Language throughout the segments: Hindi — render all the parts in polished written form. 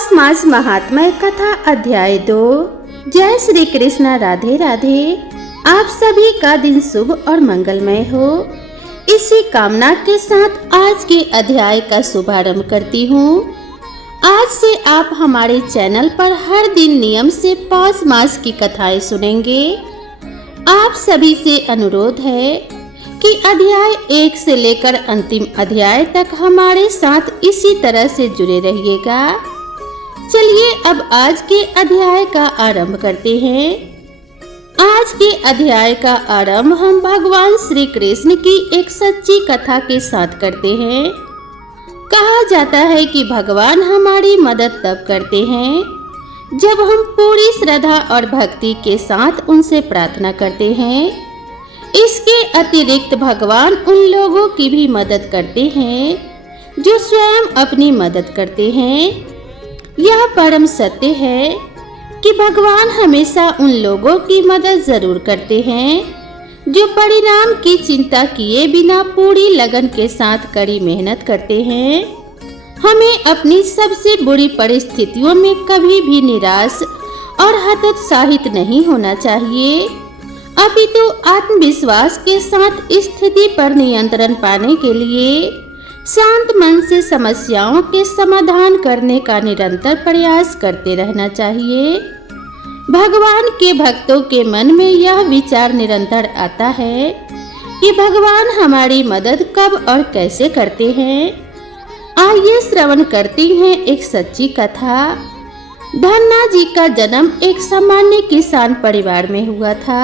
पौष मास महात्म्य कथा अध्याय 2। जय श्री कृष्ण। राधे राधे। आप सभी का दिन शुभ और मंगलमय हो, इसी कामना के साथ आज के अध्याय का शुभारंभ करती हूँ। आज से आप हमारे चैनल पर हर दिन नियम से पौष मास की कथाएं सुनेंगे। आप सभी से अनुरोध है कि अध्याय 1 से लेकर अंतिम अध्याय तक हमारे साथ इसी तरह से जुड़े रहिएगा। चलिए अब आज के अध्याय का आरंभ करते हैं। आज के अध्याय का आरंभ हम भगवान श्री कृष्ण की एक सच्ची कथा के साथ करते हैं। कहा जाता है कि भगवान हमारी मदद तब करते हैं जब हम पूरी श्रद्धा और भक्ति के साथ उनसे प्रार्थना करते हैं। इसके अतिरिक्त भगवान उन लोगों की भी मदद करते हैं जो स्वयं अपनी मदद करते हैं। यह परम सत्य है कि भगवान हमेशा उन लोगों की मदद जरूर करते हैं जो परिणाम की चिंता किए बिना पूरी लगन के साथ कड़ी मेहनत करते हैं। हमें अपनी सबसे बुरी परिस्थितियों में कभी भी निराश और हतोत्साहित नहीं होना चाहिए, अपितु आत्मविश्वास के साथ स्थिति पर नियंत्रण पाने के लिए शांत मन से समस्याओं के समाधान करने का निरंतर प्रयास करते रहना चाहिए। भगवान के भक्तों के मन में यह विचार निरंतर आता है कि भगवान हमारी मदद कब और कैसे करते हैं। आइए श्रवण करते हैं एक सच्ची कथा। धन्ना जी का जन्म एक सामान्य किसान परिवार में हुआ था।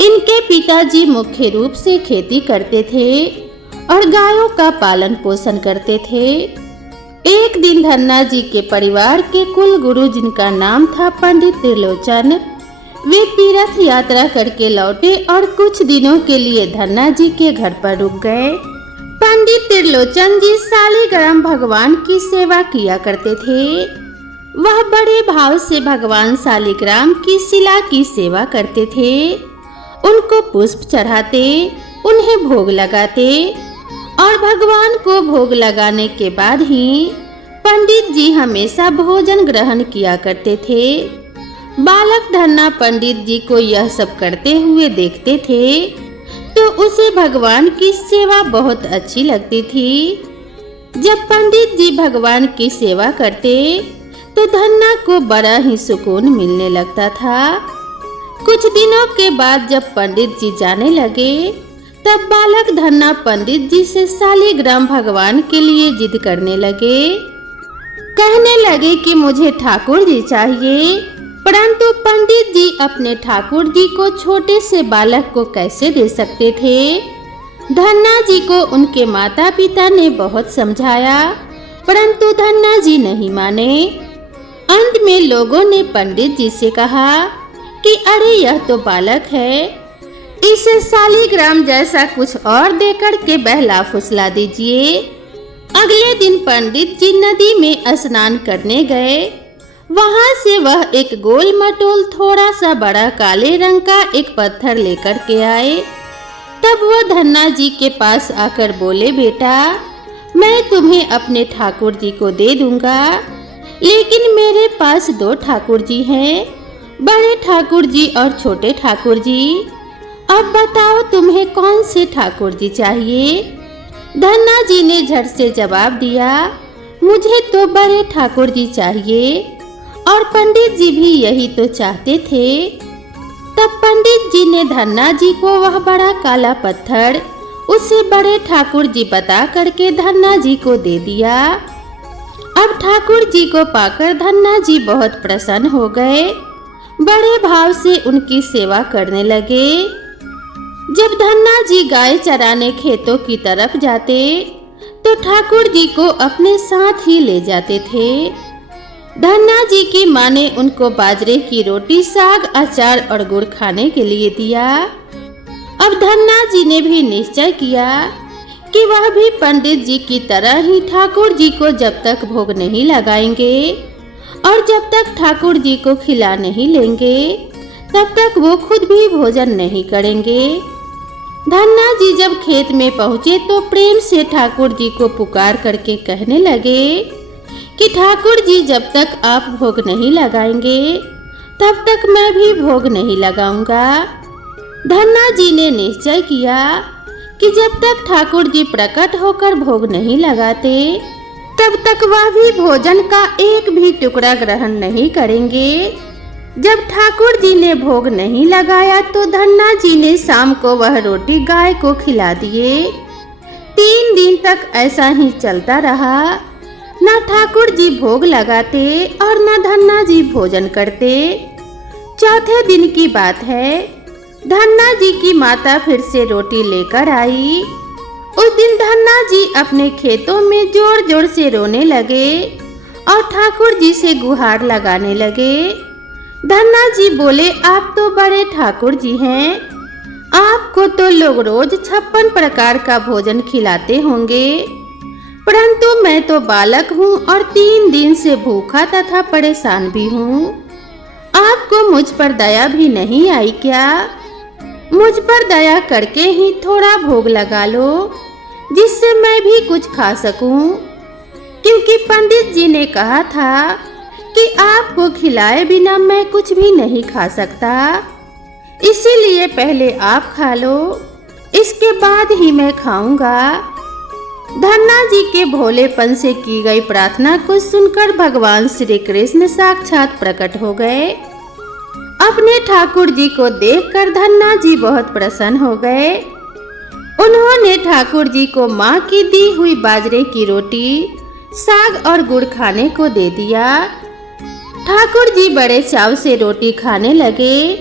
इनके पिताजी मुख्य रूप से खेती करते थे और गायों का पालन पोषण करते थे। एक दिन धन्ना जी के परिवार के कुल गुरु, जिनका नाम था पंडित त्रिलोचन, वे तीर्थ यात्रा करके लौटे और कुछ दिनों के लिए धन्ना जी के घर पर रुक गए। पंडित त्रिलोचन जी शालिग्राम भगवान की सेवा किया करते थे। वह बड़े भाव से भगवान शालिग्राम की शिला की सेवा करते थे। उनको पुष्प चढ़ाते, उन्हें भोग लगाते और भगवान को भोग लगाने के बाद ही पंडित जी हमेशा भोजन ग्रहण किया करते थे। बालक धन्ना पंडित जी को यह सब करते हुए देखते थे तो उसे भगवान की सेवा बहुत अच्छी लगती थी। जब पंडित जी भगवान की सेवा करते तो धन्ना को बड़ा ही सुकून मिलने लगता था। कुछ दिनों के बाद जब पंडित जी जाने लगे तब बालक धन्ना पंडित जी से शालिग्राम भगवान के लिए जिद करने लगे। कहने लगे कि मुझे ठाकुर जी चाहिए, परंतु पंडित जी अपने ठाकुर जी को छोटे से बालक को कैसे दे सकते थे। धन्ना जी को उनके माता पिता ने बहुत समझाया, परंतु धन्ना जी नहीं माने। अंत में लोगों ने पंडित जी से कहा कि अरे यह तो बालक है, इसे शालिग्राम जैसा कुछ और देकर के बहला फुसला दीजिए। अगले दिन पंडित जी नदी में स्नान करने गए। वहां से वह एक गोल मटोल थोड़ा सा बड़ा काले रंग का एक पत्थर लेकर के आए। तब वह धन्ना जी के पास आकर बोले, बेटा मैं तुम्हें अपने ठाकुर जी को दे दूंगा, लेकिन मेरे पास 2 ठाकुर जी हैं, बड़े ठाकुर जी और छोटे ठाकुर जी। अब बताओ तुम्हें कौन से ठाकुर जी चाहिए। धन्ना जी ने झट से जवाब दिया, मुझे तो बड़े ठाकुर जी चाहिए, और पंडित जी भी यही तो चाहते थे। तब पंडित जी ने धन्ना जी को वह बड़ा काला पत्थर उसे बड़े ठाकुर जी बता करके धन्ना जी को दे दिया। अब ठाकुर जी को पाकर धन्ना जी बहुत प्रसन्न हो गए, बड़े भाव से उनकी सेवा करने लगे। जब धन्ना जी गाय चराने खेतों की तरफ जाते तो ठाकुर जी को अपने साथ ही ले जाते थे। धन्ना जी की माँ ने उनको बाजरे की रोटी, साग, अचार और गुड़ खाने के लिए दिया। अब धन्ना जी ने भी निश्चय किया कि वह भी पंडित जी की तरह ही ठाकुर जी को जब तक भोग नहीं लगाएंगे और जब तक ठाकुर जी को खिला नहीं लेंगे तब तक वो खुद भी भोजन नहीं करेंगे। धन्ना जी जब खेत में पहुँचे तो प्रेम से ठाकुर जी को पुकार करके कहने लगे कि ठाकुर जी जब तक आप भोग नहीं लगाएंगे तब तक मैं भी भोग नहीं लगाऊंगा। धन्ना जी ने निश्चय किया कि जब तक ठाकुर जी प्रकट होकर भोग नहीं लगाते तब तक वह भी भोजन का एक भी टुकड़ा ग्रहण नहीं करेंगे। जब ठाकुर जी ने भोग नहीं लगाया तो धन्ना जी ने शाम को वह रोटी गाय को खिला दिए। 3 दिन तक ऐसा ही चलता रहा। न ठाकुर जी भोग लगाते और न धन्ना जी भोजन करते। चौथे दिन की बात है, धन्ना जी की माता फिर से रोटी लेकर आई। उस दिन धन्ना जी अपने खेतों में जोर जोर से रोने लगे और ठाकुर जी से गुहार लगाने लगे। धन्ना जी बोले, आप तो बड़े ठाकुर जी हैं, आपको तो लोग रोज 56 प्रकार का भोजन खिलाते होंगे, परंतु मैं तो बालक हूँ और 3 दिन से भूखा तथा परेशान भी हूँ। आपको मुझ पर दया भी नहीं आई क्या? मुझ पर दया करके ही थोड़ा भोग लगा लो, जिससे मैं भी कुछ खा सकूं, क्योंकि पंडित जी ने कहा था कि आपको खिलाए बिना मैं कुछ भी नहीं खा सकता। इसीलिए पहले आप खा लो, इसके बाद ही मैं खाऊंगा। धन्ना जी के भोलेपन से की गई प्रार्थना को सुनकर भगवान श्री कृष्ण साक्षात प्रकट हो गए। अपने ठाकुर जी को देखकर धन्ना जी बहुत प्रसन्न हो गए। उन्होंने ठाकुर जी को माँ की दी हुई बाजरे की रोटी, साग और गुड़ खाने को दे दिया। ठाकुर जी बड़े चाव से रोटी खाने लगे।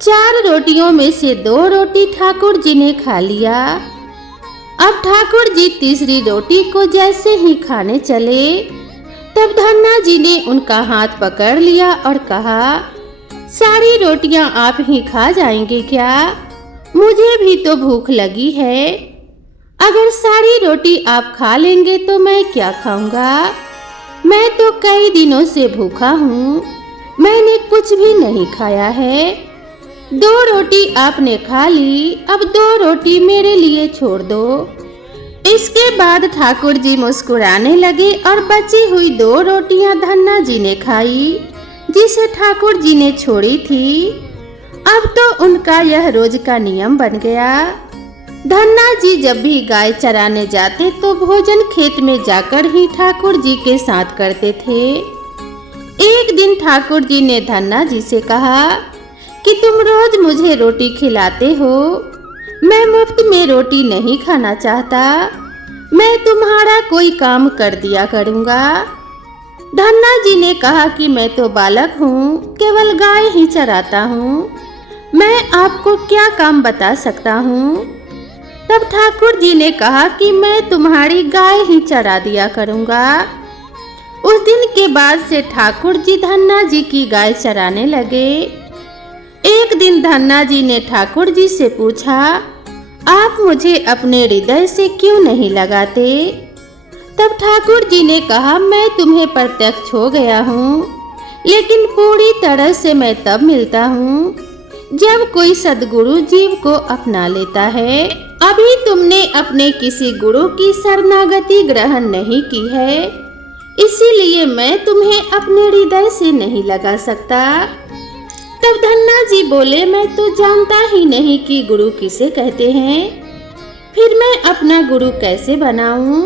4 रोटियों में से 2 रोटी ठाकुर जी ने खा लिया। अब ठाकुर जी तीसरी रोटी को जैसे ही खाने चले तब धन्ना जी ने उनका हाथ पकड़ लिया और कहा, सारी रोटियां आप ही खा जाएंगे क्या? मुझे भी तो भूख लगी है। अगर सारी रोटी आप खा लेंगे तो मैं क्या खाऊंगा? मैं तो कई दिनों से भूखा हूँ, मैंने कुछ भी नहीं खाया है। 2 रोटी आपने खा ली, अब 2 रोटी मेरे लिए छोड़ दो। इसके बाद ठाकुर जी मुस्कुराने लगे और बची हुई 2 रोटियां धन्ना जी ने खाई, जिसे ठाकुर जी ने छोड़ी थी। अब तो उनका यह रोज का नियम बन गया। धन्ना जी जब भी गाय चराने जाते तो भोजन खेत में जाकर ही ठाकुर जी के साथ करते थे। एक दिन ठाकुर जी ने धन्ना जी से कहा कि तुम रोज मुझे रोटी खिलाते हो, मैं मुफ्त में रोटी नहीं खाना चाहता, मैं तुम्हारा कोई काम कर दिया करूँगा। धन्ना जी ने कहा कि मैं तो बालक हूँ, केवल गाय ही चराता हूँ, मैं आपको क्या काम बता सकता हूँ। तब ठाकुर जी ने कहा कि मैं तुम्हारी गाय ही चरा दिया करूँगा। उस दिन के बाद से ठाकुर जी धन्ना जी की गाय चराने लगे। एक दिन धन्ना जी ने ठाकुर जी से पूछा, आप मुझे अपने हृदय से क्यों नहीं लगाते? तब ठाकुर जी ने कहा, मैं तुम्हें प्रत्यक्ष हो गया हूँ, लेकिन पूरी तरह से मैं तब मिलता हूँ जब कोई सद्गुरु जीव को अपना लेता है। अभी तुमने अपने किसी गुरु की शरणागति ग्रहण नहीं की है, इसीलिए मैं तुम्हें अपने हृदय से नहीं लगा सकता। तब धन्ना जी बोले, मैं तो जानता ही नहीं कि गुरु किसे कहते हैं, फिर मैं अपना गुरु कैसे बनाऊं?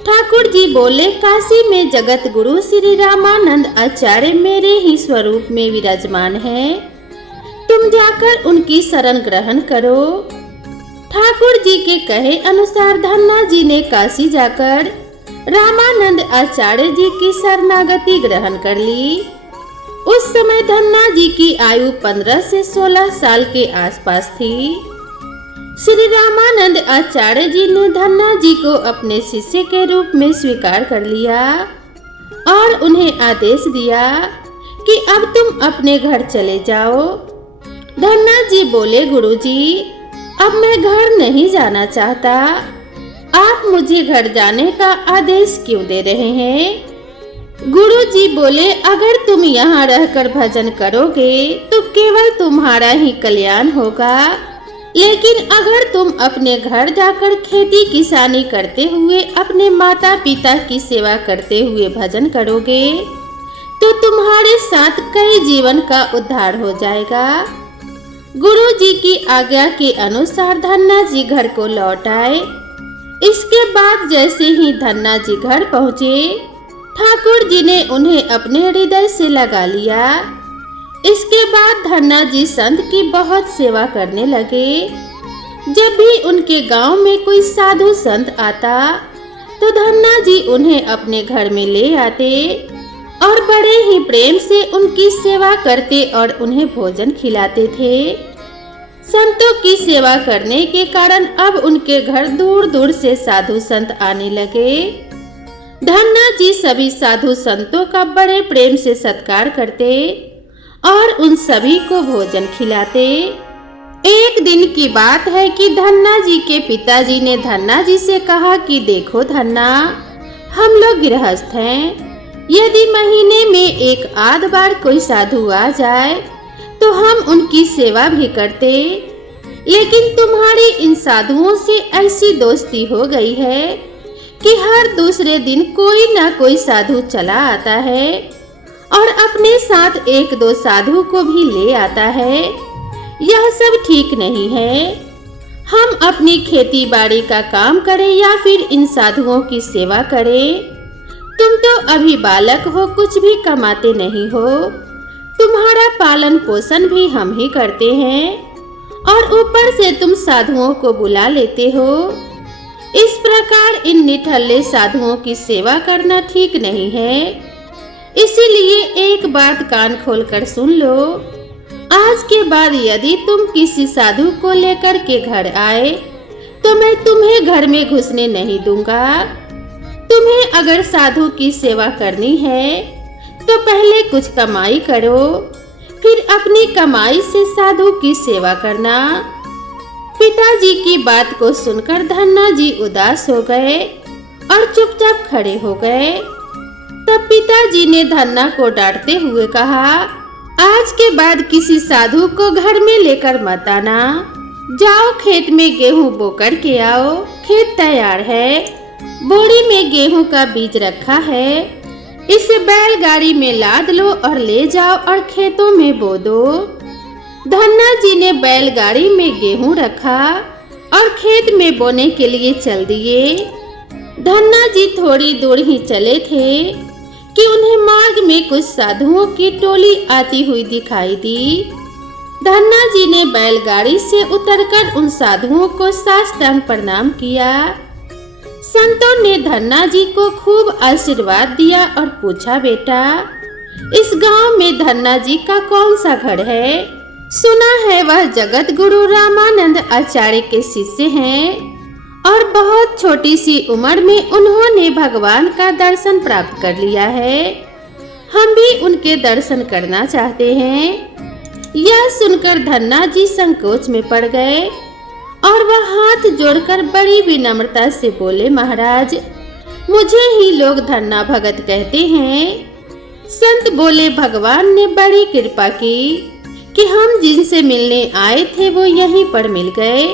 ठाकुर जी बोले, काशी में जगत गुरु श्री रामानंद आचार्य मेरे ही स्वरूप में विराजमान है, तुम जाकर उनकी शरण ग्रहण करो। ठाकुर जी के कहे अनुसार धन्ना जी ने काशी जाकर रामानंद आचार्य जी की शरणागति ग्रहण कर ली। उस समय धन्ना जी की आयु 15 से 16 साल के आसपास थी। श्री रामानंद आचार्य जी ने धन्ना जी को अपने शिष्य के रूप में स्वीकार कर लिया और उन्हें आदेश दिया कि अब तुम अपने घर चले जाओ। धन्ना जी बोले, गुरुजी, अब मैं घर नहीं जाना चाहता, आप मुझे घर जाने का आदेश क्यों दे रहे हैं? गुरुजी बोले, अगर तुम यहाँ रहकर भजन करोगे तो केवल तुम्हारा ही कल्याण होगा, लेकिन अगर तुम अपने घर जाकर खेती किसानी करते हुए अपने माता पिता की सेवा करते हुए भजन करोगे तो तुम्हारे साथ कई जीवन का उद्धार हो जाएगा। गुरु जी की आज्ञा के अनुसार धन्ना जी घर को लौट आए। इसके बाद जैसे ही धन्ना जी घर पहुँचे, ठाकुर जी ने उन्हें अपने हृदय से लगा लिया। इसके बाद धन्ना जी संत की बहुत सेवा करने लगे। जब भी उनके गांव में कोई साधु संत आता तो धन्ना जी उन्हें अपने घर में ले आते और बड़े ही प्रेम से उनकी सेवा करते और उन्हें भोजन खिलाते थे। संतों की सेवा करने के कारण अब उनके घर दूर दूर से साधु संत आने लगे। धन्ना जी सभी साधु संतों का बड़े प्रेम से सत्कार करते और उन सभी को भोजन खिलाते। एक दिन की बात है कि धन्ना जी के पिताजी ने धन्ना जी से कहा कि देखो धन्ना, हम लोग गृहस्थ हैं। यदि महीने में एक आध बार कोई साधु आ जाए तो हम उनकी सेवा भी करते, लेकिन तुम्हारी इन साधुओं से ऐसी दोस्ती हो गई है कि हर दूसरे दिन कोई ना कोई साधु चला आता है और अपने साथ एक दो साधु को भी ले आता है। यह सब ठीक नहीं है। हम अपनी खेती बाड़ी का काम करें या फिर इन साधुओं की सेवा करें। तुम तो अभी बालक हो, कुछ भी कमाते नहीं हो। तुम्हारा पालन पोषण भी हम ही करते हैं और ऊपर से तुम साधुओं को बुला लेते हो। इस प्रकार इन निठल्ले साधुओं की सेवा करना ठीक नहीं है। इसीलिए एक बात कान खोलकर सुन लो। आज के बाद यदि तुम किसी साधु को लेकर के घर आए तो मैं तुम्हें घर में घुसने नहीं दूंगा। तुम्हें अगर साधु की सेवा करनी है तो पहले कुछ कमाई करो, फिर अपनी कमाई से साधु की सेवा करना। पिताजी की बात को सुनकर धन्ना जी उदास हो गए और चुपचाप खड़े हो गए। तब पिताजी ने धन्ना को डांटते हुए कहा, आज के बाद किसी साधु को घर में लेकर मत आना। जाओ खेत में गेहूं बो कर के आओ, खेत तैयार है। बोरी में गेहूं का बीज रखा है, इसे बैलगाड़ी में लाद लो और ले जाओ और खेतों में बो दो। धन्ना जी ने बैलगाड़ी में गेहूं रखा और खेत में बोने के लिए चल दिए। धन्ना जी थोड़ी दूर ही चले थे कि उन्हें मार्ग में कुछ साधुओं की टोली आती हुई दिखाई दी। धन्ना जी ने बैलगाड़ी से उतरकर उन साधुओं को साष्टांग प्रणाम किया। संतों ने धन्ना जी को खूब आशीर्वाद दिया और पूछा, बेटा इस गांव में धन्ना जी का कौन सा घर है? सुना है वह जगत गुरु रामानंद आचार्य के शिष्य हैं और बहुत छोटी सी उम्र में उन्होंने भगवान का दर्शन प्राप्त कर लिया है। हम भी उनके दर्शन करना चाहते हैं। यह सुनकर धन्ना जी संकोच में पड़ गए और वह हाथ जोड़कर बड़ी विनम्रता से बोले, महाराज मुझे ही लोग धन्ना भगत कहते हैं। संत बोले, भगवान ने बड़ी कृपा की कि हम जिनसे मिलने आए थे वो यहीं पर मिल गए।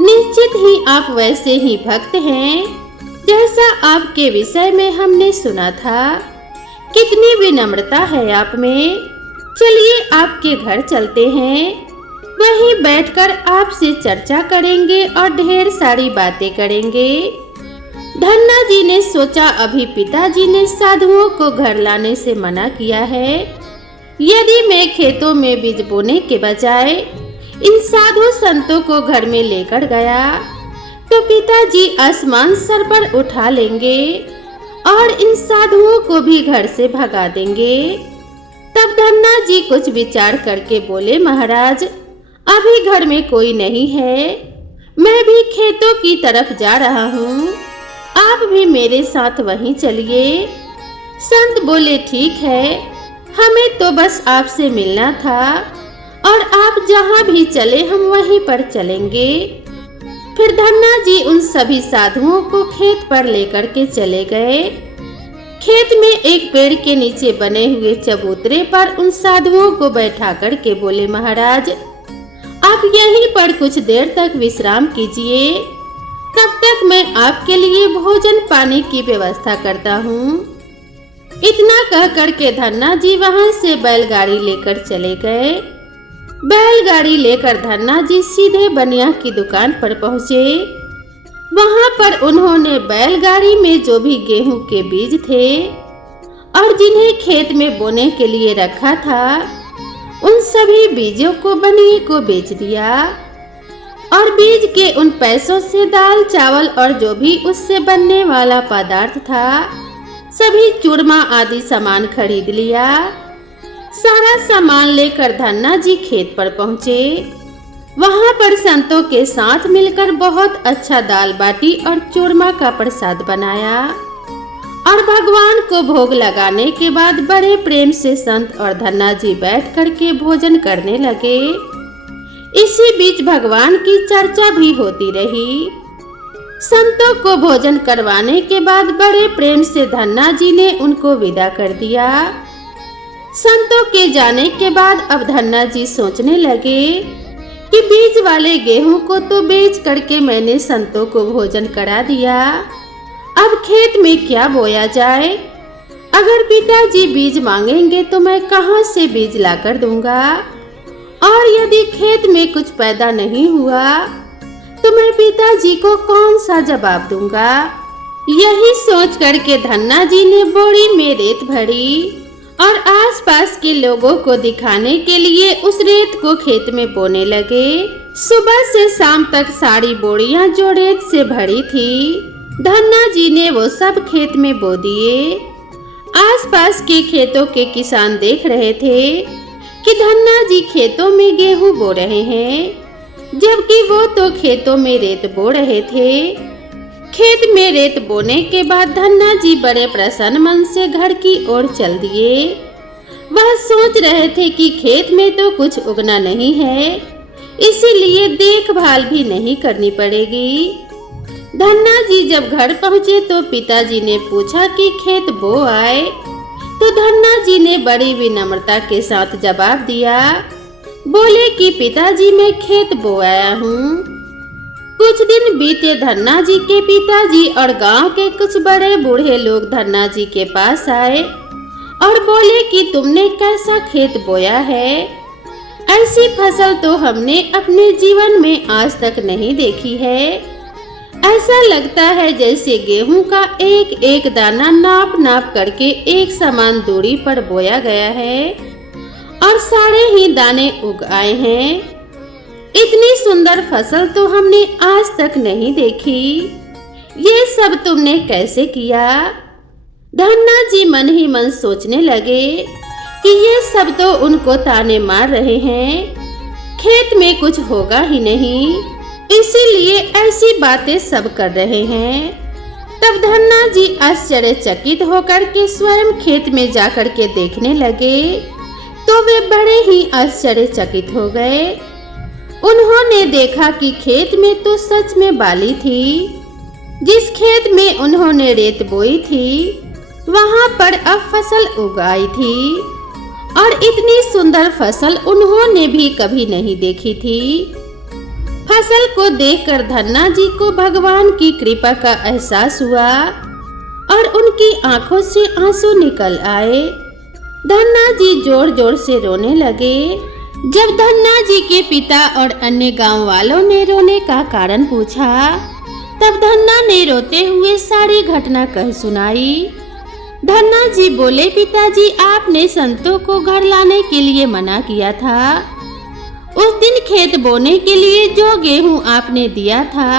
निश्चित ही आप वैसे ही भक्त हैं जैसा आपके विषय में हमने सुना था। कितनी विनम्रता है आप में। चलिए आपके घर चलते हैं, वहीं बैठकर आपसे चर्चा करेंगे और ढेर सारी बातें करेंगे। धन्ना जी ने सोचा, अभी पिताजी ने साधुओं को घर लाने से मना किया है। यदि मैं खेतों में बीज बोने के बजाय इन साधु संतों को घर में लेकर गया तो पिताजी आसमान सर पर उठा लेंगे और इन साधुओं को भी घर से भगा देंगे। तब धन्ना जी कुछ विचार करके बोले, महाराज अभी घर में कोई नहीं है, मैं भी खेतों की तरफ जा रहा हूँ, आप भी मेरे साथ वहीं चलिए। संत बोले, ठीक है, हमें तो बस आपसे मिलना था और आप जहाँ भी चले हम वहीं पर चलेंगे। फिर धन्ना जी उन सभी साधुओं को खेत पर लेकर के चले गए। खेत में एक पेड़ के नीचे बने हुए चबूतरे पर उन साधुओं को बैठा कर के बोले, महाराज आप यहीं पर कुछ देर तक विश्राम कीजिए, तब तक मैं आपके लिए भोजन पानी की व्यवस्था करता हूँ। इतना कह करके धन्ना जी वहां से बैलगाड़ी लेकर चले गए। बैलगाड़ी लेकर धन्ना जी सीधे बनिया की दुकान पर पहुँचे। वहां पर उन्होंने बैलगाड़ी में जो भी गेहूं के बीज थे और जिन्हें खेत में बोने के लिए रखा था, उन सभी बीजों को बनिए को बेच दिया और बीज के उन पैसों से दाल चावल और जो भी उससे बनने वाला पदार्थ था, सभी चूरमा आदि सामान खरीद लिया। सारा सामान लेकर धन्ना जी खेत पर पहुँचे। वहां पर संतों के साथ मिलकर बहुत अच्छा दाल बाटी और चूरमा का प्रसाद बनाया और भगवान को भोग लगाने के बाद बड़े प्रेम से संत और धन्ना जी बैठ करके भोजन करने लगे। इसी बीच भगवान की चर्चा भी होती रही। संतों को भोजन करवाने के बाद बड़े प्रेम से धन्ना जी ने उनको विदा कर दिया। संतों के जाने के बाद अब धन्ना जी सोचने लगे कि बीज वाले गेहूं को तो बेच करके मैंने संतों को भोजन करा दिया, अब खेत में क्या बोया जाए। अगर पिताजी बीज मांगेंगे तो मैं कहां से बीज लाकर दूंगा, और यदि खेत में कुछ पैदा नहीं हुआ तो मैं पिताजी को कौन सा जवाब दूंगा। यही सोच करके धन्ना जी ने बोरी में रेत भरी और आसपास के लोगों को दिखाने के लिए उस रेत को खेत में बोने लगे। सुबह से शाम तक सारी बोरियां जो रेत से भरी थी, धन्ना जी ने वो सब खेत में बो दिए। आसपास के खेतों के किसान देख रहे थे कि धन्ना जी खेतों में गेहूं बो रहे हैं, जबकि वो तो खेतों में रेत बो रहे थे। खेत में रेत बोने के बाद धन्ना जी बड़े प्रसन्न मन से घर की ओर चल दिए। वह सोच रहे थे कि खेत में तो कुछ उगना नहीं है, इसीलिए देखभाल भी नहीं करनी पड़ेगी। धन्ना जी जब घर पहुँचे तो पिताजी ने पूछा कि खेत बो आए, तो धन्ना जी ने बड़ी विनम्रता के साथ जवाब दिया। बोले कि पिताजी मैं खेत बो आया हूँ। कुछ दिन बीते, धन्ना जी के पिताजी और गांव के कुछ बड़े बूढ़े लोग धन्ना जी के पास आए और बोले कि तुमने कैसा खेत बोया है, ऐसी फसल तो हमने अपने जीवन में आज तक नहीं देखी है। ऐसा लगता है जैसे गेहूं का एक एक दाना नाप नाप करके एक समान दूरी पर बोया गया है और सारे ही दाने उग आए हैं। इतनी सुंदर फसल तो हमने आज तक नहीं देखी। ये सब तुमने कैसे किया? धन्ना जी मन ही मन सोचने लगे कि ये सब तो उनको ताने मार रहे हैं, खेत में कुछ होगा ही नहीं, इसीलिए ऐसी बातें सब कर रहे हैं। तब धन्ना जी आश्चर्यचकित होकर के स्वयं खेत में जाकर के देखने लगे तो वे बड़े ही आश्चर्यचकित हो गए। उन्होंने देखा कि खेत में तो सच में बाली थी। जिस खेत में उन्होंने रेत बोई थी वहां पर अब फसल उगाई थी और इतनी सुंदर फसल उन्होंने भी कभी नहीं देखी थी। फसल को देखकर धन्ना जी को भगवान की कृपा का एहसास हुआ और उनकी आंखों से आंसू निकल आए। धन्ना जी जोर जोर से रोने लगे। जब धन्ना जी के पिता और अन्य गांव वालों ने रोने का कारण पूछा, तब धन्ना ने रोते हुए सारी घटना कह सुनाई। धन्ना जी बोले, पिताजी आपने संतों को घर लाने के लिए मना किया था। उस दिन खेत बोने के लिए जो गेहूं आपने दिया था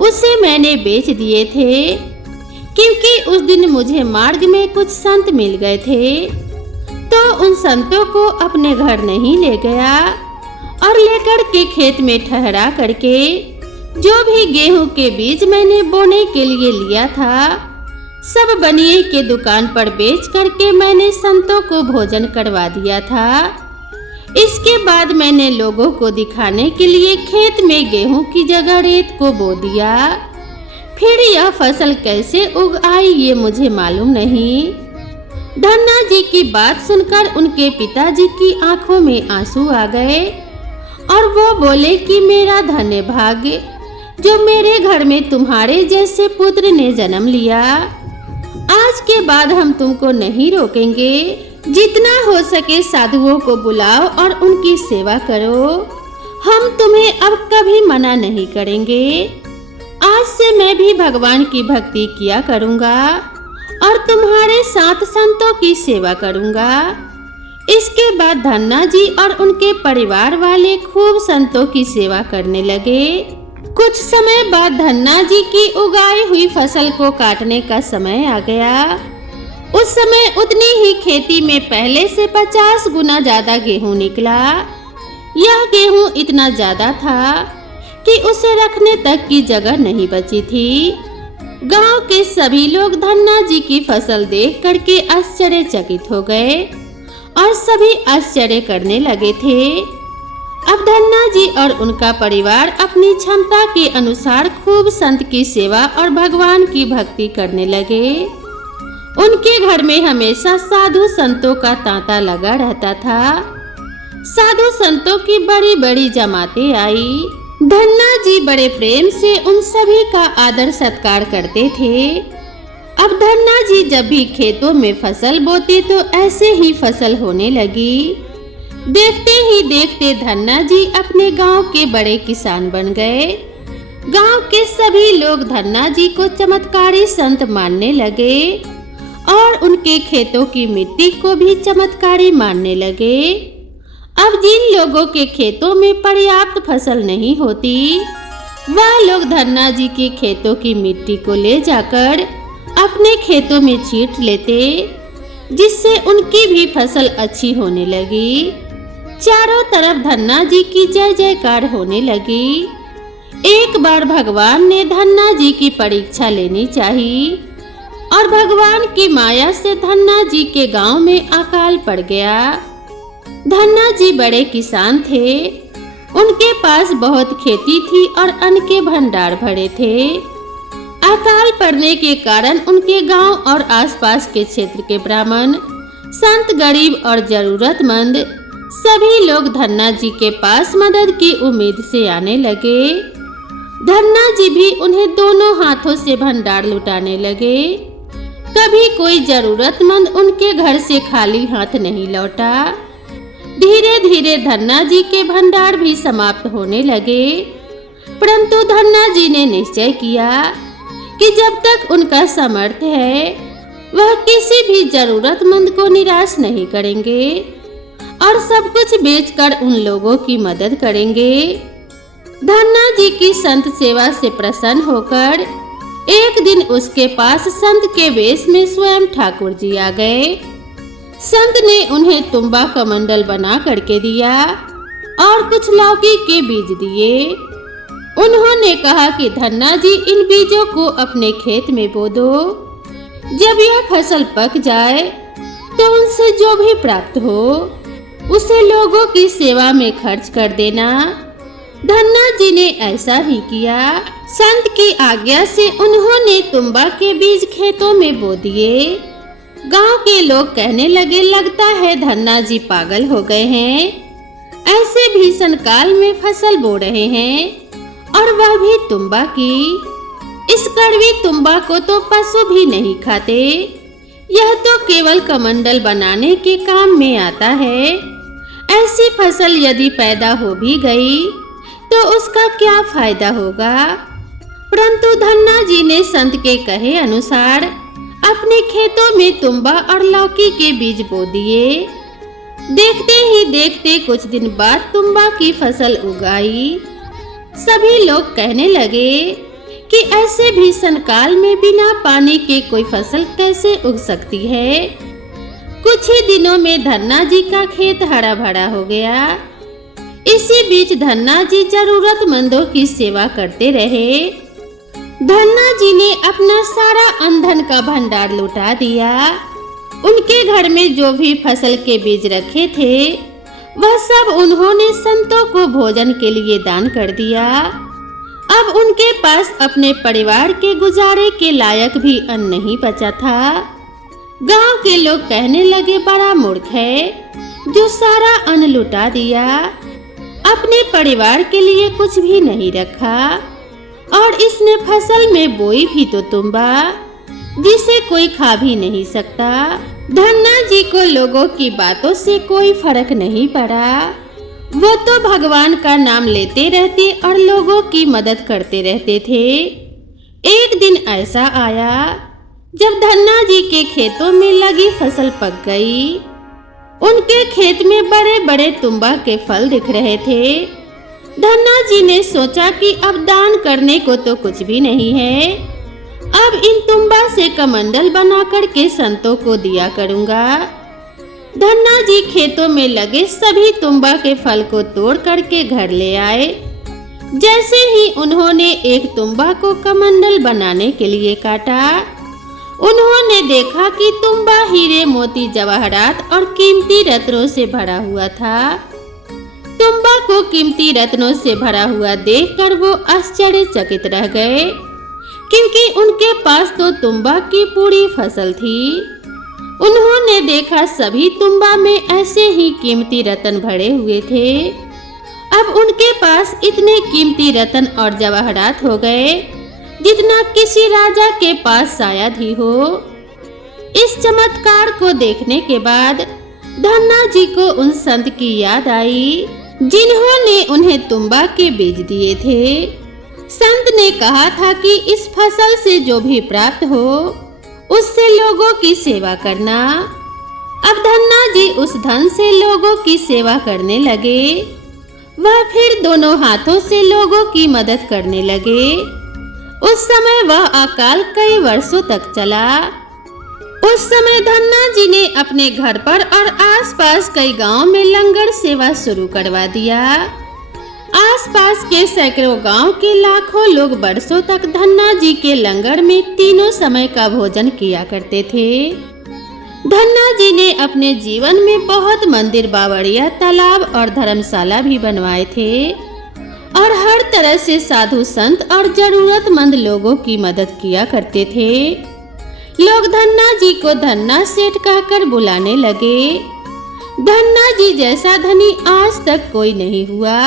उसे मैंने बेच दिए थे, क्योंकि उस दिन मुझे मार्ग में कुछ संत मिल गए थे, तो उन संतों को अपने घर नहीं ले गया और लेकर के खेत में ठहरा करके जो भी गेहूं के बीज मैंने बोने के लिए लिया था सब बनिए के दुकान पर बेच करके मैंने संतों को भोजन करवा दिया था। इसके बाद मैंने लोगों को दिखाने के लिए खेत में गेहूं की जगह रेत को बो दिया। फिर यह फसल कैसे उग आई ये मुझे मालूम नहीं। धन्ना जी की बात सुनकर उनके पिताजी की आंखों में आंसू आ गए और वो बोले कि मेरा धन्य भाग्य जो मेरे घर में तुम्हारे जैसे पुत्र ने जन्म लिया। आज के बाद हम तुमको नहीं रोकेंगे। जितना हो सके साधुओं को बुलाओ और उनकी सेवा करो। हम तुम्हें अब कभी मना नहीं करेंगे। आज से मैं भी भगवान की भक्ति किया करूँगा और तुम्हारे साथ संतों की सेवा करूँगा। इसके बाद धन्ना जी और उनके परिवार वाले खूब संतों की सेवा करने लगे। कुछ समय बाद धन्ना जी की उगाई हुई फसल को काटने का समय आ गया। उस समय उतनी ही खेती में पहले से 50 गुना ज्यादा गेहूं निकला। यह गेहूं इतना ज्यादा था कि उसे रखने तक की जगह नहीं बची थी। गांव के सभी लोग धन्ना जी की फसल देख करके आश्चर्यचकित हो गए और सभी आश्चर्य करने लगे थे। अब धन्ना जी और उनका परिवार अपनी क्षमता के अनुसार खूब संत की सेवा और भगवान की भक्ति करने लगे। उनके घर में हमेशा साधु संतों का तांता लगा रहता था। साधु संतों की बड़ी बड़ी जमातें आई। धन्ना जी बड़े प्रेम से उन सभी का आदर सत्कार करते थे। अब धन्ना जी जब भी खेतों में फसल बोते तो ऐसे ही फसल होने लगी। देखते ही देखते धन्ना जी अपने गांव के बड़े किसान बन गए। गांव के सभी लोग धन्ना जी को चमत्कारी संत मानने लगे और उनके खेतों की मिट्टी को भी चमत्कारी मानने लगे। अब जिन लोगों के खेतों में पर्याप्त फसल नहीं होती, वह लोग धन्ना जी के खेतों की मिट्टी को ले जाकर अपने खेतों में छींट लेते, जिससे उनकी भी फसल अच्छी होने लगी। चारों तरफ धन्ना जी की जय जयकार होने लगी। एक बार भगवान ने धन्ना जी की परीक्षा लेनी चाहिए और भगवान की माया से धन्ना जी के गांव में अकाल पड़ गया। धन्ना जी बड़े किसान थे। उनके पास बहुत खेती थी और अन्न के भंडार भरे थे। अकाल पड़ने के कारण उनके गांव और आसपास के क्षेत्र के ब्राह्मण, संत, गरीब और जरूरतमंद सभी लोग धन्ना जी के पास मदद की उम्मीद से आने लगे। धन्ना जी भी उन्हें दोनों हाथों से भंडार लुटाने लगे। कभी कोई जरूरतमंद उनके घर से खाली हाथ नहीं लौटा। धीरे धीरे धन्ना जी के भंडार भी समाप्त होने लगे, परंतु धन्ना जी ने निश्चय किया कि जब तक उनका सामर्थ्य है वह किसी भी जरूरतमंद को निराश नहीं करेंगे और सब कुछ बेचकर उन लोगों की मदद करेंगे। धन्ना जी की संत सेवा से प्रसन्न होकर एक दिन उसके पास संत के वेश में स्वयं ठाकुर जी आ गए। संत ने उन्हें तुम्बा का मंडल बना करके दिया और कुछ लौकी के बीज दिए। उन्होंने कहा कि धन्ना जी इन बीजों को अपने खेत में बो दो। जब यह फसल पक जाए तो उनसे जो भी प्राप्त हो उसे लोगों की सेवा में खर्च कर देना। धन्ना जी ने ऐसा ही किया। संत की आज्ञा से उन्होंने तुम्बा के बीज खेतों में बो दिए। गांव के लोग कहने लगे, लगता है धन्ना जी पागल हो गए हैं। ऐसे भीषण काल में फसल बो रहे हैं और वह भी तुम्बा की। इस कड़वी तुम्बा को तो पशु भी नहीं खाते। यह तो केवल कमंडल बनाने के काम में आता है। ऐसी फसल यदि पैदा हो भी गई तो उसका क्या फायदा होगा। परंतु धन्ना जी ने संत के कहे अनुसार अपने खेतों में तुम्बा और लौकी के बीज बो दिए। देखते ही देखते कुछ दिन बाद तुम्बा की फसल उगाई। सभी लोग कहने लगे कि ऐसे भीषण काल में बिना पानी के कोई फसल कैसे उग सकती है। कुछ ही दिनों में धन्ना जी का खेत हरा भरा हो गया। इसी बीच धन्ना जी जरूरतमंदों की सेवा करते रहे। धन्ना जी ने अपना सारा अन्न का भंडार लुटा दिया। उनके घर में जो भी फसल के बीज रखे थे वह सब उन्होंने संतों को भोजन के लिए दान कर दिया। अब उनके पास अपने परिवार के गुजारे के लायक भी अन्न नहीं बचा था। गांव के लोग कहने लगे, बड़ा मूर्ख है जो सारा अन्न लुटा दिया। अपने परिवार के लिए कुछ भी नहीं रखा और इसने फसल में बोई भी तो तुम्बा जिसे कोई खा भी नहीं सकता। धन्ना जी को लोगों की बातों से कोई फर्क नहीं पड़ा। वो तो भगवान का नाम लेते रहते और लोगों की मदद करते रहते थे। एक दिन ऐसा आया जब धन्ना जी के खेतों में लगी फसल पक गई। उनके खेत में बड़े बड़े तुम्बा के फल दिख रहे थे। धन्ना जी ने सोचा कि अब दान करने को तो कुछ भी नहीं है, अब इन तुम्बा से कमंडल बनाकर के संतों को दिया करूंगा। धन्ना जी खेतों में लगे सभी तुम्बा के फल को तोड़ करके घर ले आए। जैसे ही उन्होंने एक तुम्बा को कमंडल बनाने के लिए काटा, उन्होंने देखा कि तुम्बा हीरे मोती जवाहरात और कीमती रत्नों से भरा हुआ था। तुम्बा को कीमती रत्नों से भरा हुआ देखकर वो आश्चर्यचकित रह गए, क्योंकि उनके पास तो तुम्बा की पूरी फसल थी। उन्होंने देखा सभी तुम्बा में ऐसे ही कीमती रत्न भरे हुए थे। अब उनके पास इतने कीमती रत्न और जवाहरात हो गए जितना किसी राजा के पास शायद ही हो। इस चमत्कार को देखने के बाद धन्ना जी को उन संत की याद आई जिन्होंने उन्हें तुम्बा के बीज दिए थे। संत ने कहा था कि इस फसल से जो भी प्राप्त हो उससे लोगों की सेवा करना। अब धन्ना जी उस धन से लोगों की सेवा करने लगे। वह फिर दोनों हाथों से लोगों की मदद करने लगे। उस समय वह अकाल कई वर्षों तक चला। उस समय धन्ना जी ने अपने घर पर और आसपास कई गांवों में लंगर सेवा शुरू करवा दिया। आसपास के सैकड़ों गांव के लाखों लोग बरसों तक धन्ना जी के लंगर में तीनों समय का भोजन किया करते थे। धन्ना जी ने अपने जीवन में बहुत मंदिर, बावड़िया, तालाब और धर्मशाला भी बनवाए थे और हर तरह से साधु संत और जरूरतमंद लोगों की मदद किया करते थे। लोग धन्ना जी को धन्ना सेठ कहकर बुलाने लगे। धन्ना जी जैसा धनी आज तक कोई नहीं हुआ।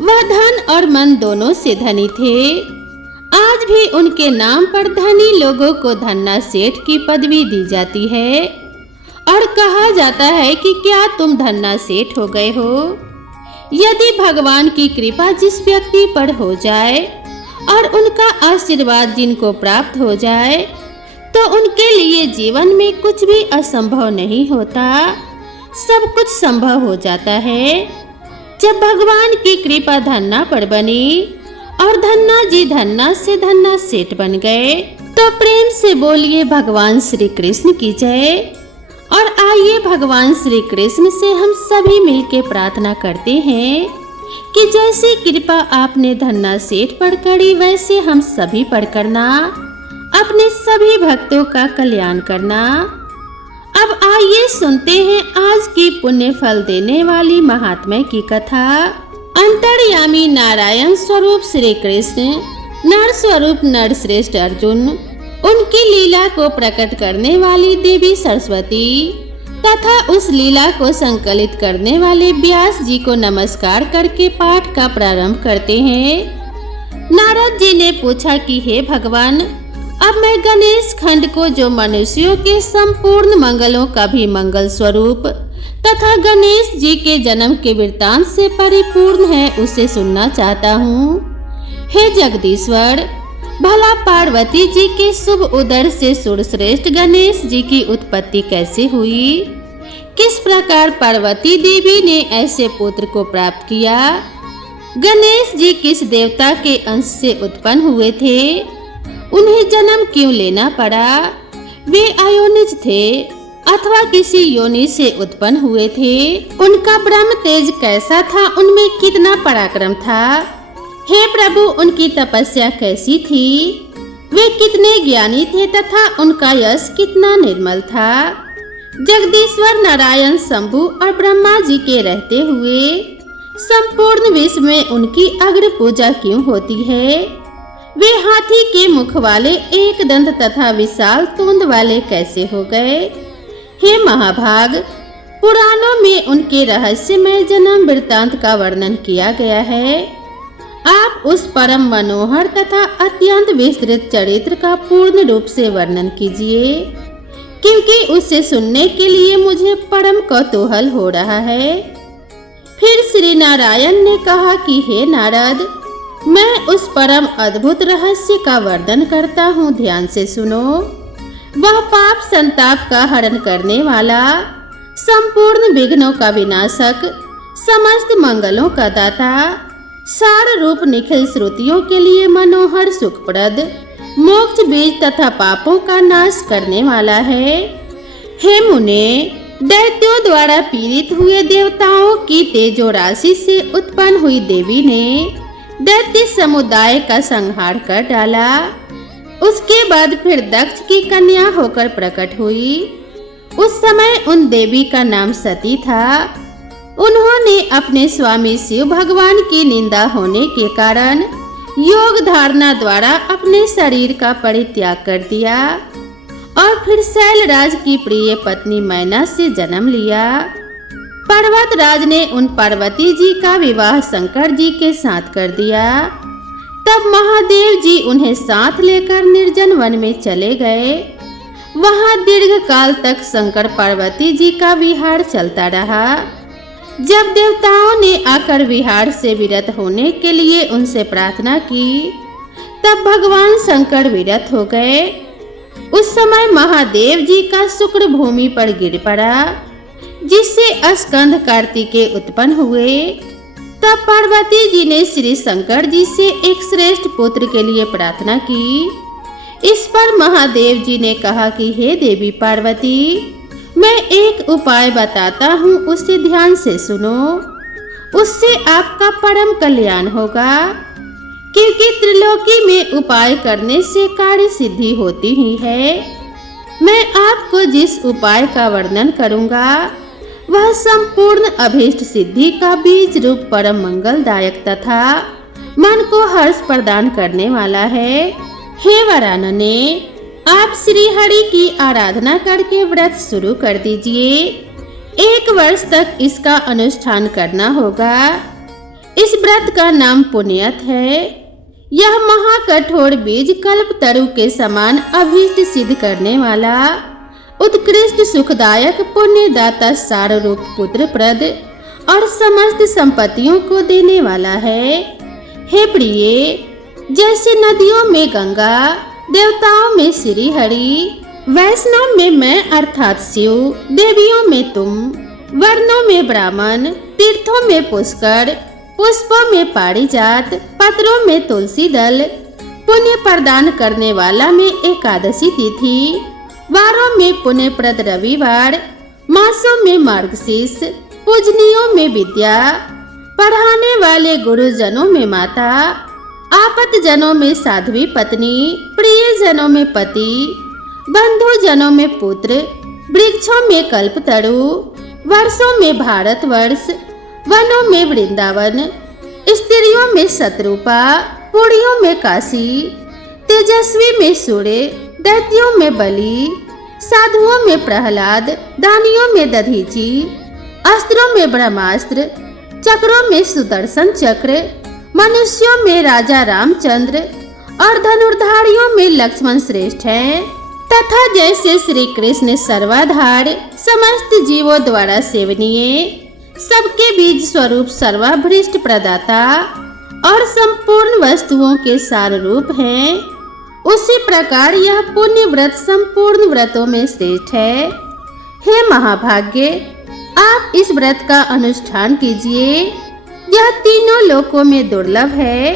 वह धन और मन दोनों से धनी थे। आज भी उनके नाम पर धनी लोगों को धन्ना सेठ की पदवी दी जाती है और कहा जाता है कि क्या तुम धन्ना सेठ हो गए हो। यदि भगवान की कृपा जिस व्यक्ति पर हो जाए और उनका आशीर्वाद जिनको प्राप्त हो जाए तो उनके लिए जीवन में कुछ भी असंभव नहीं होता, सब कुछ संभव हो जाता है। जब भगवान की कृपा धन्ना पर बनी और धन्ना जी धन्ना से धन्ना सेठ बन गए, तो प्रेम से बोलिए भगवान श्री कृष्ण की जय। और आइए भगवान श्री कृष्ण से हम सभी मिलकर प्रार्थना करते हैं कि जैसी कृपा आपने धन्ना सेठ पर करी वैसे हम सभी पर करना, अपने सभी भक्तों का कल्याण करना। अब आइए सुनते हैं आज की पुण्य फल देने वाली महात्म्य की कथा। अंतर्यामी नारायण स्वरूप श्री कृष्ण, नर स्वरूप नरश्रेष्ठ अर्जुन, उनकी लीला को प्रकट करने वाली देवी सरस्वती तथा उस लीला को संकलित करने वाले व्यास जी को नमस्कार करके पाठ का प्रारंभ करते हैं। नारद जी ने पूछा कि हे भगवान, अब मैं गणेश खंड को जो मनुष्यों के संपूर्ण मंगलों का भी मंगल स्वरूप तथा गणेश जी के जन्म के वृत्तांत से परिपूर्ण है उसे सुनना चाहता हूँ। हे जगदीश्वर, भला पार्वती जी के शुभ उदर से सुरश्रेष्ठ गणेश जी की उत्पत्ति कैसे हुई? किस प्रकार पार्वती देवी ने ऐसे पुत्र को प्राप्त किया? गणेश जी किस देवता के अंश से उत्पन्न हुए थे? उन्हें जन्म क्यों लेना पड़ा? वे अयोनिज थे अथवा किसी योनि से उत्पन्न हुए थे? उनका ब्रह्म तेज कैसा था? उनमें कितना पराक्रम था? हे प्रभु, उनकी तपस्या कैसी थी? वे कितने ज्ञानी थे तथा उनका यश कितना निर्मल था? जगदीश्वर नारायण शंभु और ब्रह्मा जी के रहते हुए संपूर्ण विश्व में उनकी अग्र पूजा क्यों होती है? वे हाथी के मुख वाले, एक दंत तथा विशाल तोंद वाले कैसे हो गए? हे महाभाग, पुराणों में उनके रहस्यमय जन्म वृत्तांत का वर्णन किया गया है। आप उस परम मनोहर तथा अत्यंत विस्तृत चरित्र का पूर्ण रूप से वर्णन कीजिए, क्योंकि उसे सुनने के लिए मुझे परम कौतूहल हो रहा है। फिर श्री नारायण ने कहा कि हे नारद, मैं उस परम अद्भुत रहस्य का वर्णन करता हूँ, ध्यान से सुनो। वह पाप संताप का हरण करने वाला, संपूर्ण विघ्नों का विनाशक, समस्त मंगलों का दाता, सार रूप निखिल श्रुतियों के लिए मनोहर सुखप्रद, मोक्ष बीज तथा पापों का नाश करने वाला है। हे मुने, दैत्यों द्वारा पीड़ित हुए देवताओं की तेजो राशि से उत्पन्न हुई देवी ने दैत्य समुदाय का संहार कर डाला। उसके बाद फिर दक्ष की कन्या होकर प्रकट हुई। उस समय उन देवी का नाम सती था। उन्होंने अपने स्वामी शिव भगवान की निंदा होने के कारण योग धारणा द्वारा अपने शरीर का परित्याग कर दिया और फिर शैलराज की प्रिय पत्नी मैना से जन्म लिया। पर्वतराज ने उन पार्वती जी का विवाह शंकर जी के साथ कर दिया। तब महादेव जी उन्हें साथ लेकर निर्जन वन में चले गए। वहां दीर्घ काल तक शंकर पार्वती जी का विहार चलता रहा। जब देवताओं ने आकर विहार से विरत होने के लिए उनसे प्रार्थना की, तब भगवान शंकर विरत हो गए। उस समय महादेव जी का शुक्र भूमि पर गिर पड़ा, जिससे स्कंद कार्तिकेय उत्पन्न हुए। तब पार्वती जी ने श्री शंकर जी से एक श्रेष्ठ पुत्र के लिए प्रार्थना की। इस पर महादेव जी ने कहा कि हे देवी पार्वती, मैं एक उपाय बताता हूँ, उसे ध्यान से सुनो। उससे आपका परम कल्याण होगा, क्योंकि त्रिलोकी में उपाय करने से कार्य सिद्धि होती ही है। मैं आपको जिस उपाय का वर्णन करूँगा वह संपूर्ण अभीष्ट सिद्धि का बीज रूप परम मंगलदायक तथा मन को हर्ष प्रदान करने वाला है। हे वरानने, आप श्री हरि की आराधना करके व्रत शुरू कर दीजिए। 1 वर्ष तक इसका अनुष्ठान करना होगा। इस व्रत का नाम पुण्यत है। यह महाकठोर बीज कल्प तरु के समान अभीष्ट सिद्ध करने वाला उत्कृष्ट सुखदायक पुण्यदाता सार रूप पुत्र प्रद और समस्त संपत्तियों को देने वाला है। हे प्रिय, जैसे नदियों में गंगा, देवताओं में श्री हरि, वैष्णव में मैं अर्थात शिव, देवियों में तुम, वर्णों में ब्राह्मण, तीर्थों में पुष्कर, पुष्पों में पारिजात, पत्रों में तुलसी दल, पुण्य प्रदान करने वाला में एकादशी तिथि, वारों में पुण्यप्रद रविवार, मासों में मार्गशीर्ष, पूजनियों में विद्या, पढ़ाने वाले गुरुजनों में माता, आपत जनों में साध्वी पत्नी, प्रिय जनों में पति, बंधु जनों में पुत्र, वृक्षों में कल्पतरु, वर्षों में भारतवर्ष, वनों में वृंदावन, स्त्रियों में शत्रुपा, पुड़ियों में काशी, तेजस्वी में सूर्य, दैत्यों में बलि, साधुओं में प्रहलाद, दानियों में दधीची, अस्त्रों में ब्रह्मास्त्र, चक्रों में सुदर्शन चक्र, मनुष्यों में राजा रामचंद्र और धनुर्धारियों में लक्ष्मण श्रेष्ठ हैं। तथा जैसे श्री कृष्ण सर्वाधार, समस्त जीवों द्वारा सेवनीय, सबके बीज स्वरूप सर्वाभीष्ट प्रदाता और संपूर्ण वस्तुओं के सार रूप हैं, उसी प्रकार यह पुण्य व्रत संपूर्ण व्रतों में श्रेष्ठ है। हे महाभाग्य, आप इस व्रत का अनुष्ठान कीजिए। यह तीनों लोकों में दुर्लभ है।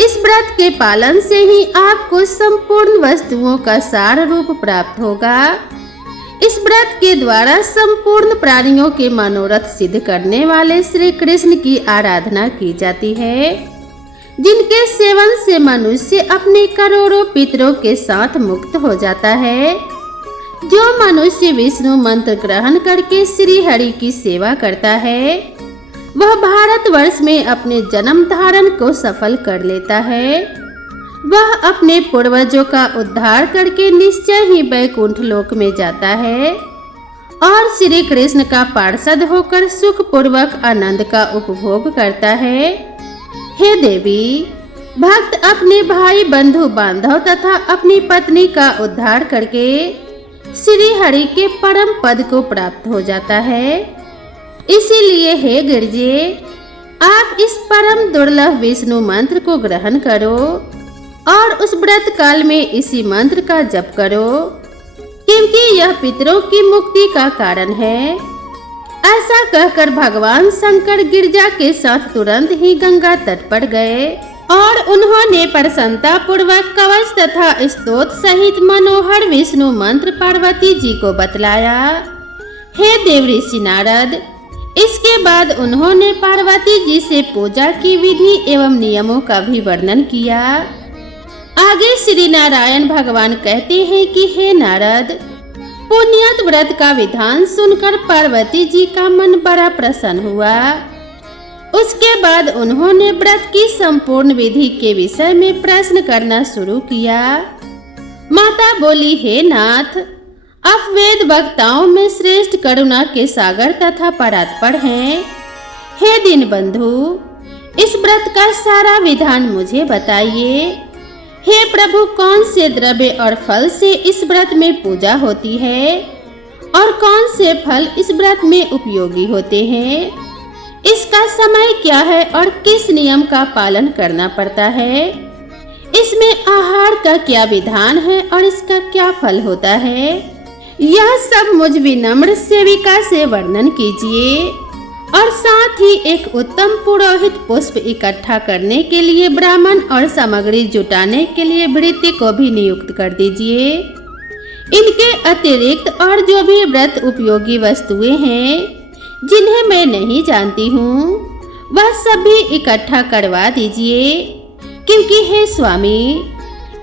इस व्रत के पालन से ही आपको संपूर्ण वस्तुओं का सार रूप प्राप्त होगा। इस व्रत के द्वारा संपूर्ण प्राणियों के मनोरथ सिद्ध करने वाले श्री कृष्ण की आराधना की जाती है, जिनके सेवन से मनुष्य अपने करोड़ों पितरों के साथ मुक्त हो जाता है। जो मनुष्य विष्णु मंत्र ग्रहण करके श्री हरि की सेवा करता है, वह भारतवर्ष में अपने जन्म धारण को सफल कर लेता है। वह अपने पूर्वजों का उद्धार करके निश्चय ही वैकुंठ लोक में जाता है और श्री कृष्ण का पार्षद होकर सुखपूर्वक आनंद का उपभोग करता है। हे देवी, भक्त अपने भाई बंधु बांधव तथा अपनी पत्नी का उद्धार करके श्री हरि के परम पद को प्राप्त हो जाता है। इसीलिए हे गिरजे, आप इस परम दुर्लभ विष्णु मंत्र को ग्रहण करो और उस व्रत काल में इसी मंत्र का जप करो, क्योंकि यह पितरों की मुक्ति का कारण है। ऐसा कहकर भगवान शंकर गिरजा के साथ तुरंत ही गंगा तट पर गए और उन्होंने प्रसन्नता पूर्वक कवच तथा स्तोत्र सहित मनोहर विष्णु मंत्र पार्वती जी को बतलाया। हे देव ऋषि नारद, इसके बाद उन्होंने पार्वती जी से पूजा की विधि एवं नियमों का भी वर्णन किया। आगे श्री नारायण भगवान कहते हैं कि हे नारद, पुण्यत व्रत का विधान सुनकर पार्वती जी का मन बड़ा प्रसन्न हुआ। उसके बाद उन्होंने व्रत की संपूर्ण विधि के विषय में प्रश्न करना शुरू किया। माता बोली, हे नाथ, आप वेद वक्ताओं में श्रेष्ठ करुणा के सागर तथा परात्पर हैं। हे दीनबंधु, इस व्रत का सारा विधान मुझे बताइए। हे प्रभु, कौन से द्रव्य और फल से इस व्रत में पूजा होती है और कौन से फल इस व्रत में उपयोगी होते हैं? इसका समय क्या है और किस नियम का पालन करना पड़ता है? इसमें आहार का क्या विधान है और इसका क्या फल होता है? यह सब मुझ विनम्र सेविका से वर्णन कीजिए और साथ ही एक उत्तम पुरोहित पुष्प इकट्ठा करने के लिए ब्राह्मण और सामग्री जुटाने के लिए भृत्य को भी नियुक्त कर दीजिए। इनके अतिरिक्त और जो भी व्रत उपयोगी वस्तुएं हैं जिन्हें मैं नहीं जानती हूँ, वह सभी इकट्ठा करवा दीजिए, क्योंकि हे स्वामी,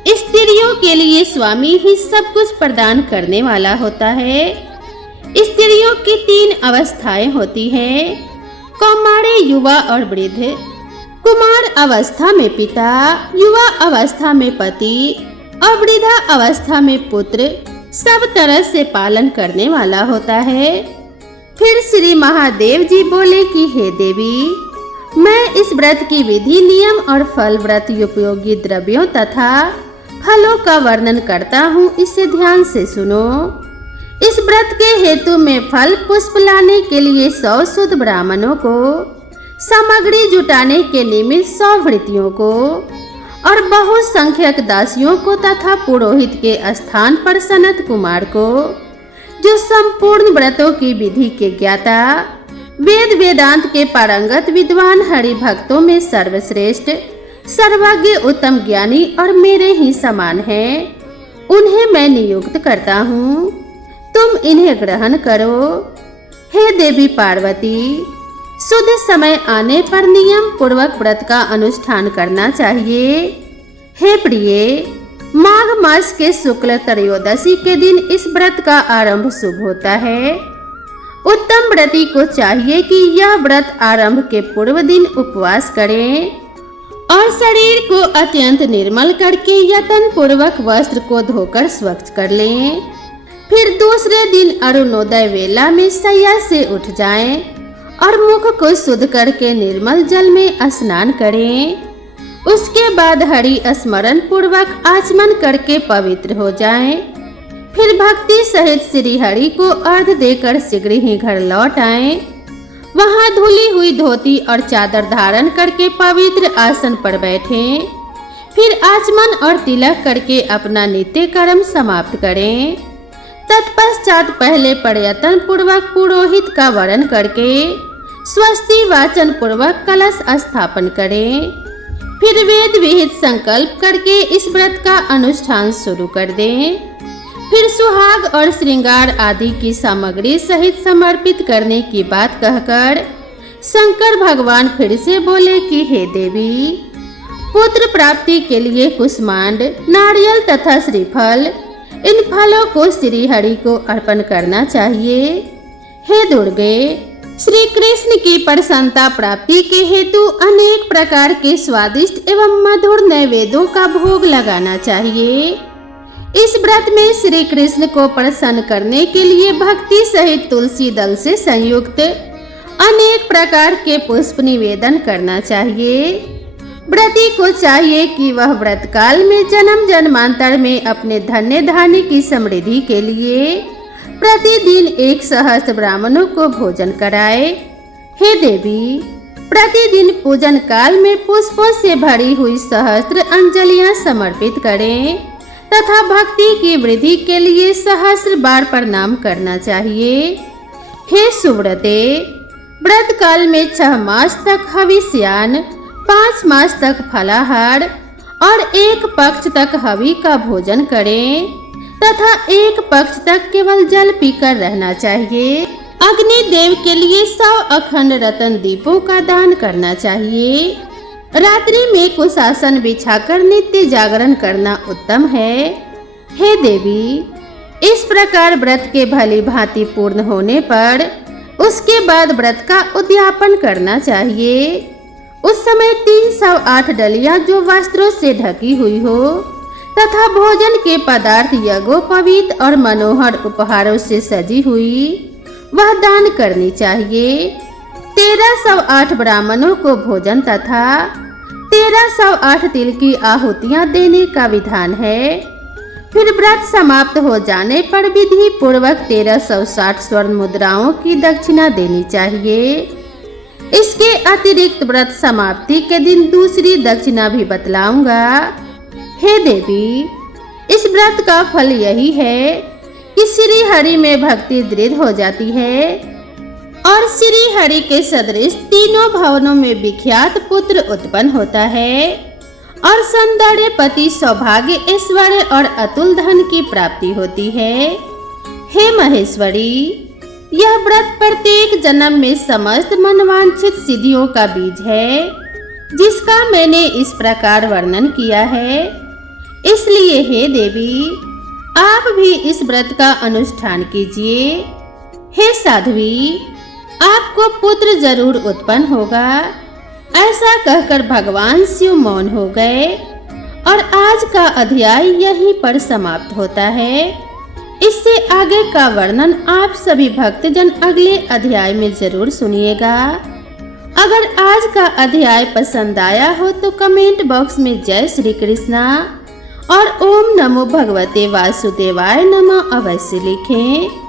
स्त्रियों के लिए स्वामी ही सब कुछ प्रदान करने वाला होता है। स्त्रियों की 3 अवस्थाएं होती हैं, कौमारे, युवा और वृद्ध। कुमार अवस्था में पिता, युवा अवस्था में पति और वृद्धा अवस्था में पुत्र सब तरह से पालन करने वाला होता है। फिर श्री महादेव जी बोले कि हे देवी, मैं इस व्रत की विधि, नियम और फल, व्रत उपयोगी द्रव्यों तथा फलों का वर्णन करता हूँ, इसे ध्यान से सुनो। इस व्रत के हेतु में फल पुष्प लाने के लिए 100 शुद्ध ब्राह्मणों को, सामग्री जुटाने के निमित्त 100 भृत्यों को और बहुसंख्यक दासियों को तथा पुरोहित के स्थान पर सनत कुमार को, जो संपूर्ण व्रतों की विधि के ज्ञाता, वेद वेदांत के पारंगत विद्वान, हरि भक्तों में सर्वश्रेष्ठ, सर्वज्ञ, उत्तम ज्ञानी और मेरे ही समान हैं, उन्हें मैं नियुक्त करता हूँ। तुम इन्हें ग्रहण करो। हे देवी पार्वती, शुद्ध समय आने पर नियम पूर्वक व्रत का अनुष्ठान करना चाहिए। हे प्रिय, माघ मास के शुक्ल त्रयोदशी के दिन इस व्रत का आरंभ शुभ होता है। उत्तम व्रती को चाहिए कि यह व्रत आरंभ के पूर्व दिन उपवास करें और शरीर को अत्यंत निर्मल करके यत्न पूर्वक वस्त्र को धोकर स्वच्छ कर लें। फिर दूसरे दिन अरुणोदय वेला में शैया से उठ जाएं और मुख को शुद्ध करके निर्मल जल में स्नान करें। उसके बाद हरि स्मरण पूर्वक आचमन करके पवित्र हो जाएं। फिर भक्ति सहित श्री हरि को अर्घ देकर शीघ्र ही घर लौट आएं। वहां धुली हुई धोती और चादर धारण करके पवित्र आसन पर बैठें। फिर आचमन और तिलक करके अपना नित्य कर्म समाप्त करें। तत्पश्चात पहले प्रयत्न पूर्वक पुरोहित का वरण करके स्वस्ति वाचन पूर्वक कलश स्थापन करें। फिर वेद विहित संकल्प करके इस व्रत का अनुष्ठान शुरू कर दें। फिर सुहाग और श्रृंगार आदि की सामग्री सहित समर्पित करने की बात कहकर शंकर भगवान फिर से बोले कि हे देवी, पुत्र प्राप्ति के लिए कुष्मांड, नारियल तथा श्रीफल, इन फलों को श्री हरि को अर्पण करना चाहिए। हे दुर्गे, श्री कृष्ण की प्रसन्नता प्राप्ति के हेतु अनेक प्रकार के स्वादिष्ट एवं मधुर नैवेद्यों का भोग लगाना चाहिए। इस व्रत में श्री कृष्ण को प्रसन्न करने के लिए भक्ति सहित तुलसी दल से संयुक्त अनेक प्रकार के पुष्प निवेदन करना चाहिए। व्रती को चाहिए कि वह व्रत काल में जन्म जन्मांतर में अपने धन्य धान्य की समृद्धि के लिए प्रतिदिन 1 सहस्त्र ब्राह्मणों को भोजन कराए। हे देवी, प्रतिदिन पूजन काल में पुष्पों से भरी हुई सहस्त्र अंजलियां समर्पित करें तथा भक्ति की वृद्धि के लिए सहस्त्र बार प्रणाम करना चाहिए। हे सुव्रते, व्रत काल में 6 मास तक हविष्यान, 5 मास तक फलाहार और 1 पक्ष तक हवि का भोजन करें तथा 1 पक्ष तक केवल जल पीकर रहना चाहिए। अग्नि देव के लिए 100 अखंड रतन दीपों का दान करना चाहिए। रात्रि में कुशासन बिछाकर नित्य जागरण करना उत्तम है। हे देवी, इस प्रकार व्रत के भली भांति पूर्ण होने पर उसके बाद व्रत का उद्यापन करना चाहिए। उस समय 308 डलियां जो वस्त्रों से ढकी हुई हो तथा भोजन के पदार्थ यज्ञोपवीत और मनोहर उपहारों से सजी हुई वह दान करनी चाहिए। 1308 ब्राह्मणों को भोजन तथा 1308 तिल की आहुतियां देने का विधान है। फिर व्रत समाप्त हो जाने पर विधि पूर्वक 1360 स्वर्ण मुद्राओं की दक्षिणा देनी चाहिए। इसके अतिरिक्त व्रत समाप्ति के दिन दूसरी दक्षिणा भी बतलाऊंगा। हे देवी, इस व्रत का फल यही है कि श्री हरि में भक्ति दृढ़ हो जाती है और श्री हरि के सदृश तीनों भवनों में विख्यात पुत्र उत्पन्न होता है और सौंदर्य पति, सौभाग्य, ऐश्वर्य और अतुल धन की प्राप्ति होती है। हे महेश्वरी, यह व्रत प्रत्येक जन्म में समस्त मनवांछित सिद्धियों का बीज है जिसका मैंने इस प्रकार वर्णन किया है। इसलिए हे देवी, आप भी इस व्रत का अनुष्ठान कीजिए। हे साध्वी, आपको पुत्र जरूर उत्पन्न होगा। ऐसा कहकर भगवान शिव मौन हो गए और आज का अध्याय यहीं पर समाप्त होता है। इससे आगे का वर्णन आप सभी भक्तजन अगले अध्याय में जरूर सुनिएगा। अगर आज का अध्याय पसंद आया हो तो कमेंट बॉक्स में जय श्री कृष्णा और ओम नमो भगवते वासुदेवाय नमः अवश्य लिखें।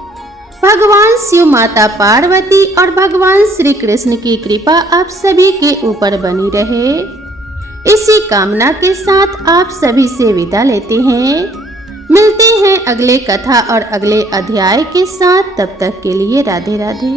भगवान शिव, माता पार्वती और भगवान श्री कृष्ण की कृपा आप सभी के ऊपर बनी रहे। इसी कामना के साथ आप सभी से विदा लेते हैं। मिलते हैं अगले कथा और अगले अध्याय के साथ। तब तक के लिए राधे राधे।